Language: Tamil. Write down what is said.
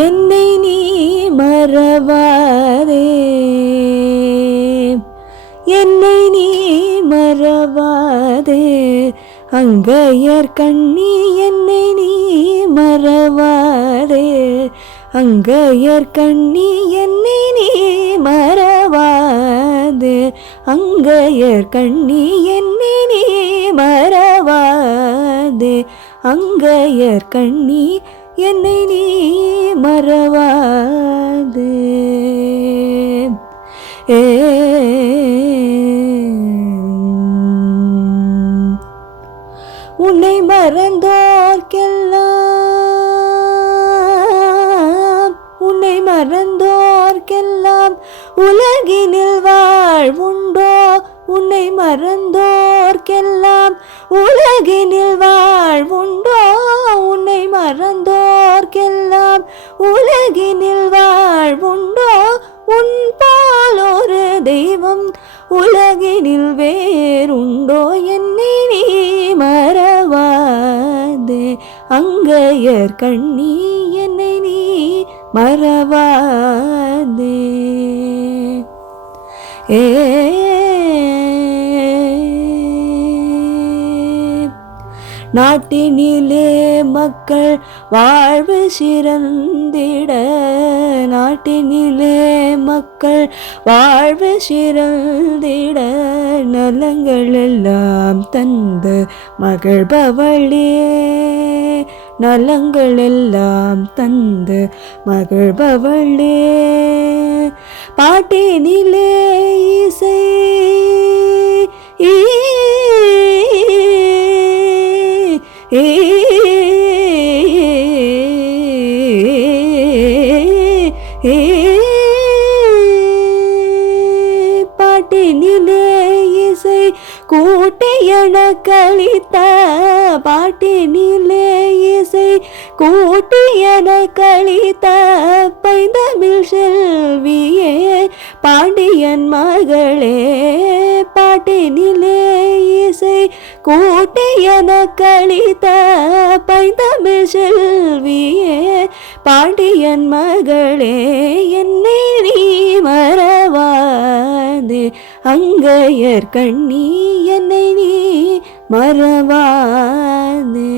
என்னை நீ மறவாதே, என்னை நீ மறவாதே, அங்கையர் கண்ணி என்னை நீ மறவாதே, அங்கையர் கண்ணி என்னை நீ மறவாதே, அங்கையர் கண்ணி என்னை நீ மறவாதே, அங்கையர் கண்ணி என்னை நீ மறவாதே. உன்னை மறந்தோர்க்கெல்லாம், உன்னை மறந்தோர்க்கெல்லாம் உலகினில் வாழ்வுண்டோ, உன்னை மறந்தோர்க்கெல்லாம் உலகினில் வாழ்வுண்டோ, உன்னை மறந்தோர்க்கெல்லாம் உலகினில் வாழ்வுண்டோ, உன் போல் ஒரு தெய்வம் உலகினில் வேறுண்டோ, என்னை நீ மறவாதே, அங்கையர் கண்ணி என்னை நீ மறவாதே. நாட்டினிலே மக்கள் வாழ்வு சிறந்திட, நாட்டினிலே மக்கள் வாழ்வு சிறந்திட, நலங்கள் எல்லாம் தந்து மகிழ்பவளே, நலங்கள் எல்லாம் தந்து மகிழ்பவளே, பாட்டினிலே இசை பாட்டினிலே இசை கூட்டியன கழித்த, பாட்டினிலே இசை கூட்டியன கழித்த, பைந்தமிழ் செல்வியே பாண்டியன் மகளே, பாட்டினிலே இசை கூட்டியன கழித்த, பைந்தமிழ் செல்வியே பாண்டியன் மகளே, என்னை நீ மறவாதே, அங்கையர் கண்ணி என்னை நீ மறவாதே.